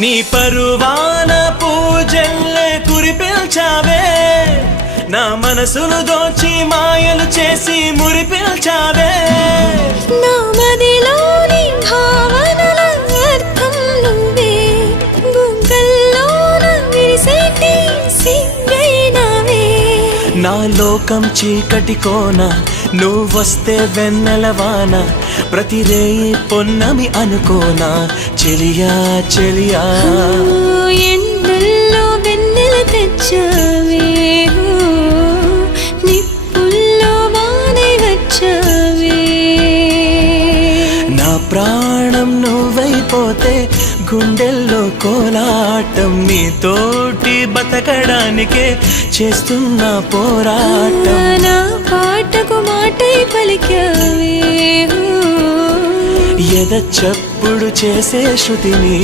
నీ పరువాన పూజల్లే కురిపిల్చావే, నా మనసును దోచి మాయలు చేసి మురిపిల్చావే. నా మదిలోని భావనల అర్థం నువ్వే, గుంకల్లోన విరిసేటి సిగ్గైనవే. నా లోకం చీకటి కోన, నువ్వొస్తే వెన్నెలవాన, ప్రతి రేయి పొన్నమి అనుకోనా చెలియా చెలియా. ఎండల్లో వెన్నెల తెచ్చావే, నిప్పుల్లో వానై వచ్చావే. నా ప్రాణం నువ్వైపోతే గుండెల్లో కోలాటం, నీతోటి బతకడానికే చేస్తున్న పోరాటం. నా పాటకు మాటై పలికావే, ఎద చప్పుడు చేసే శృతిని